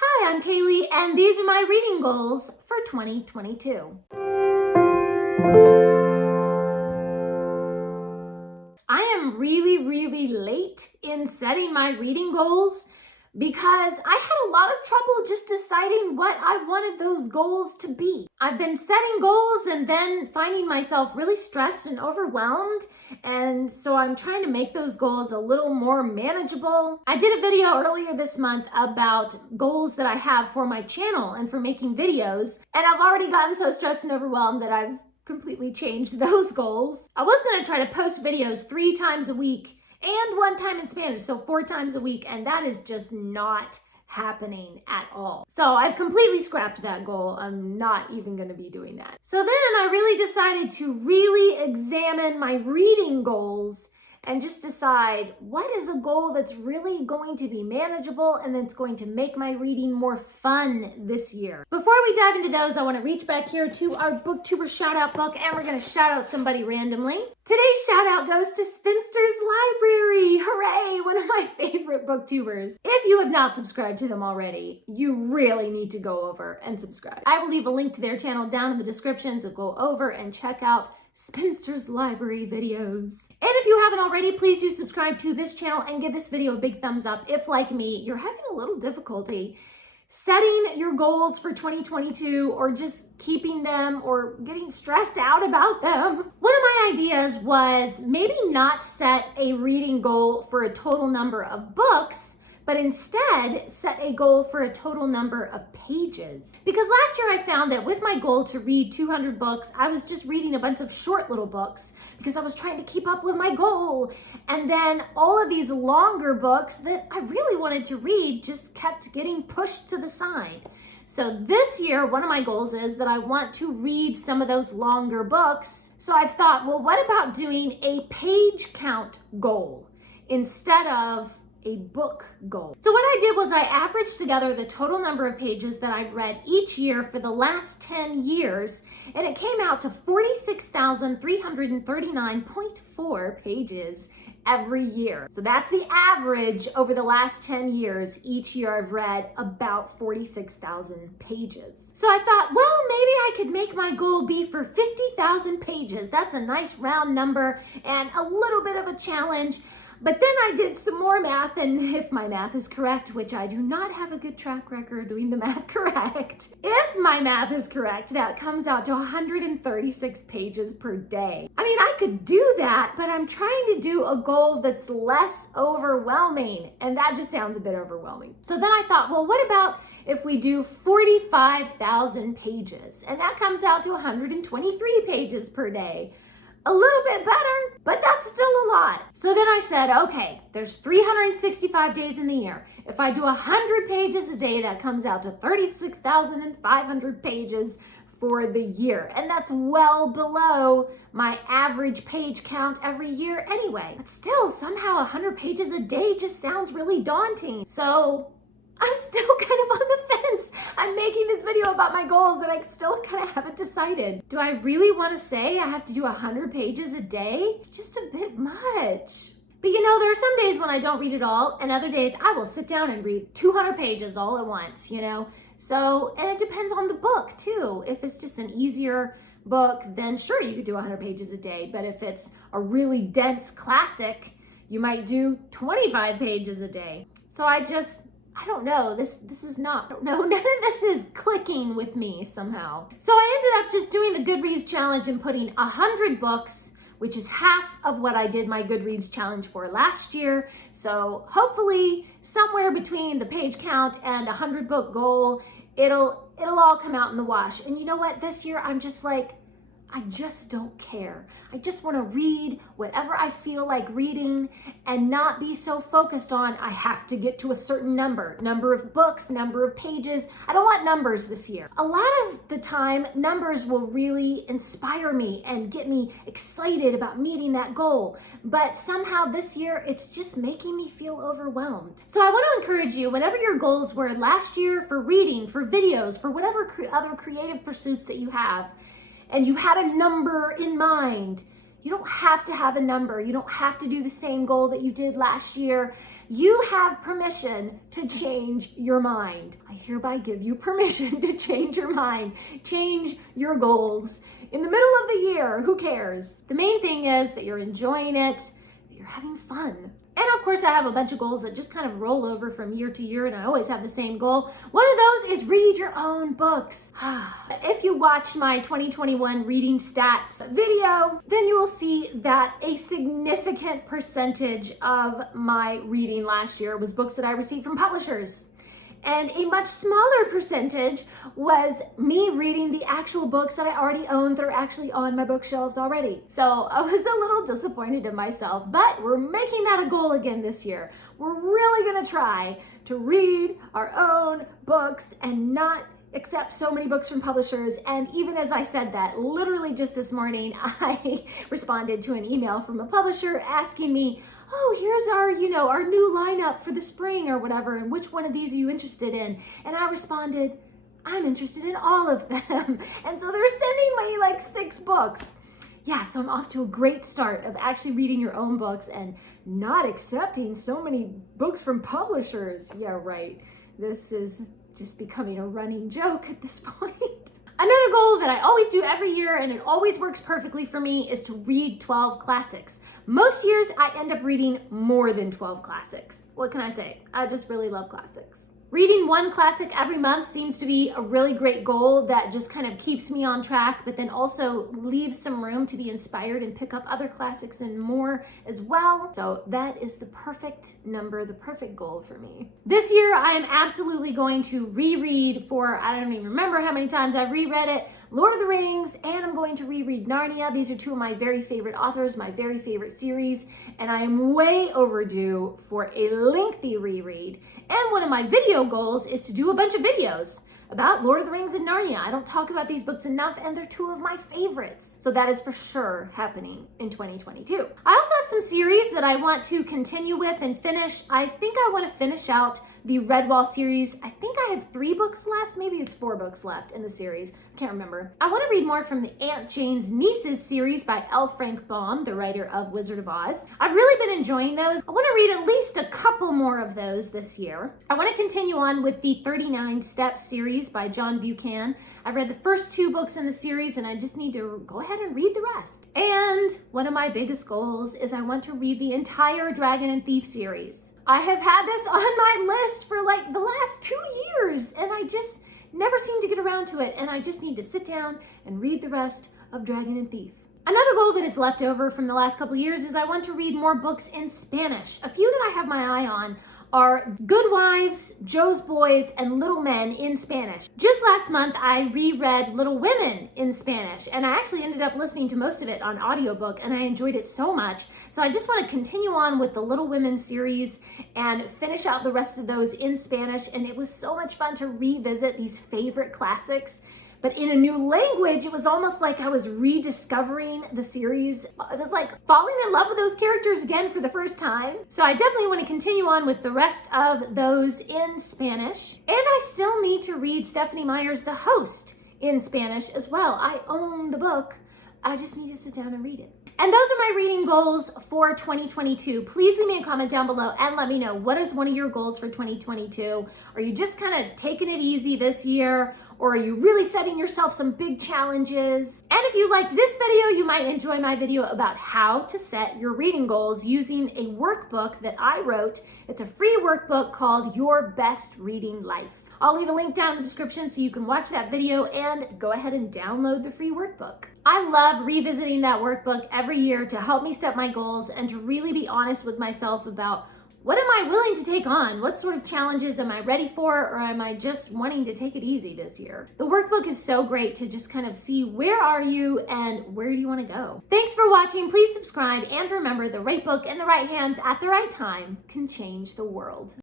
Hi, I'm Kaylee, and these are my reading goals for 2022. I am really late in setting my reading goals because I had a lot of trouble just deciding what I wanted those goals to be. I've been setting goals and then finding myself really stressed and overwhelmed, and so I'm trying to make those goals a little more manageable. I did a video earlier this month about goals that I have for my channel and for making videos, and I've already gotten so stressed and overwhelmed that I've completely changed those goals. I was gonna try to post videos 3 times a week and 1 time in Spanish, so 4 times a week, and that is just not happening at all. So I've completely scrapped that goal. I'm not even gonna be doing that. So then I really decided to really examine my reading goals and just decide what is a goal that's really going to be manageable and that's going to make my reading more fun this year. Before we dive into those, I want to reach back here to our Booktuber Shoutout book, and we're going to shout out somebody randomly. Today's shout out goes to Spinster's Library. Hooray! One of my favorite booktubers. If you have not subscribed to them already, you really need to go over and subscribe. I will leave a link to their channel down in the description, so go over and check out Spinster's Library videos. And if you haven't already, please do subscribe to this channel and give this video a big thumbs up if, like me, you're having a little difficulty setting your goals for 2022 or just keeping them or getting stressed out about them. One of my ideas was maybe not set a reading goal for a total number of books, but instead set a goal for a total number of pages. Because last year I found that with my goal to read 200 books, I was just reading a bunch of short little books because I was trying to keep up with my goal. And then all of these longer books that I really wanted to read just kept getting pushed to the side. So this year, one of my goals is that I want to read some of those longer books. So I've thought, well, what about doing a page count goal instead of a book goal? So what I did was I averaged together the total number of pages that I've read each year for the last 10 years, and it came out to 46,339.4 pages every year. So that's the average over the last 10 years. Each year I've read about 46,000 pages. So I thought, well, maybe I could make my goal be for 50,000 pages. That's a nice round number and a little bit of a challenge. But then I did some more math, and if my math is correct, which I do not have a good track record doing the math correct, if my math is correct, that comes out to 136 pages per day. I mean, I could do that, but I'm trying to do a goal that's less overwhelming, and that just sounds a bit overwhelming. So then I thought, well, what about if we do 45,000 pages? And that comes out to 123 pages per day. A little bit better, but that's still a lot. So then I said, okay, there's 365 days in the year. If I do 100 pages a day, that comes out to 36,500 pages for the year. And that's well below my average page count every year anyway. But still, somehow 100 pages a day just sounds really daunting. So I'm still kind of on the fence. I'm making this video about my goals and I still kind of haven't decided. Do I really want to say I have to do 100 pages a day? It's just a bit much. But you know, there are some days when I don't read at all, and other days I will sit down and read 200 pages all at once, you know? So, and it depends on the book too. If it's just an easier book, then sure, you could do 100 pages a day. But if it's a really dense classic, you might do 25 pages a day. So I don't know, this is not, none of this is clicking with me somehow. So I ended up just doing the GoodReads challenge and putting 100 books, which is half of what I did my GoodReads challenge for last year. So hopefully somewhere between the page count and 100 book goal, it'll all come out in the wash. And you know what, this year I'm just like, I just don't care. I just want to read whatever I feel like reading and not be so focused on I have to get to a certain number of books, number of pages. I don't want numbers this year. A lot of the time, numbers will really inspire me and get me excited about meeting that goal. But somehow this year, it's just making me feel overwhelmed. So I want to encourage you, whatever your goals were last year for reading, for videos, for whatever other creative pursuits that you have, and you had a number in mind, You don't have to have a number. You don't have to do the same goal that you did last year. You have permission to change your mind. I hereby give you permission to change your mind, change your goals. In the middle of the year, who cares? The main thing is that you're enjoying it, that you're having fun. And of course, I have a bunch of goals that just kind of roll over from year to year, and I always have the same goal. One of those is read your own books. If you watch my 2021 reading stats video, then you will see that a significant percentage of my reading last year was books that I received from publishers. And a much smaller percentage was me reading the actual books that I already owned that are actually on my bookshelves already. So I was a little disappointed in myself, but we're making that a goal again this year. We're really gonna try to read our own books and not accept so many books from publishers. And even as I said that, literally just this morning, I responded to an email from a publisher asking me, oh, here's our, our new lineup for the spring or whatever, and which one of these are you interested in? And I responded, I'm interested in all of them. And so they're sending me like 6 books. Yeah, so I'm off to a great start of actually reading your own books and not accepting so many books from publishers. Yeah, right. This is just becoming a running joke at this point. Another goal that I always do every year, and it always works perfectly for me, is to read 12 classics. Most years I end up reading more than 12 classics. What can I say? I just really love classics. Reading one classic every month seems to be a really great goal that just kind of keeps me on track, but then also leaves some room to be inspired and pick up other classics and more as well. So that is the perfect number, the perfect goal for me. This year, I am absolutely going to reread for, I don't even remember how many times I've reread it, Lord of the Rings, and I'm going to reread Narnia. These are 2 of my very favorite authors, my very favorite series, and I am way overdue for a lengthy reread. And one of my video goals is to do a bunch of videos about Lord of the Rings and Narnia. I don't talk about these books enough, and they're 2 of my favorites. So that is for sure happening in 2022. I also have some series that I want to continue with and finish. I think I want to finish out the Redwall series. I think I have 3 books left. Maybe it's 4 books left in the series. I can't remember. I want to read more from the Aunt Jane's Nieces series by L. Frank Baum, the writer of Wizard of Oz. I've really been enjoying those. I want to read at least a couple more of those this year. I want to continue on with the 39 Steps series by John Buchan. I've read the first 2 books in the series, and I just need to go ahead and read the rest. And one of my biggest goals is I want to read the entire Dragon and Thief series. I have had this on my list for like the last 2 years, and I just never seem to get around to it, and I just need to sit down and read the rest of Dragon and Thief. Another goal that is left over from the last couple years is I want to read more books in Spanish. A few that I have my eye on are Good Wives, Joe's Boys, and Little Men in Spanish. Just last month, I reread Little Women in Spanish, and I actually ended up listening to most of it on audiobook, and I enjoyed it so much. So I just want to continue on with the Little Women series and finish out the rest of those in Spanish, and it was so much fun to revisit these favorite classics. But in a new language, it was almost like I was rediscovering the series. It was like falling in love with those characters again for the first time. So I definitely want to continue on with the rest of those in Spanish. And I still need to read Stephanie Meyer's The Host in Spanish as well. I own the book. I just need to sit down and read it. And those are my reading goals for 2022. Please leave me a comment down below and let me know, what is one of your goals for 2022? Are you just kind of taking it easy this year? Or are you really setting yourself some big challenges? And if you liked this video, you might enjoy my video about how to set your reading goals using a workbook that I wrote. It's a free workbook called Your Best Reading Life. I'll leave a link down in the description so you can watch that video and go ahead and download the free workbook. I love revisiting that workbook every year to help me set my goals and to really be honest with myself about what am I willing to take on? What sort of challenges am I ready for, or am I just wanting to take it easy this year? The workbook is so great to just kind of see where are you and where do you want to go. Thanks for watching. Please subscribe, and remember, the right book in the right hands at the right time can change the world.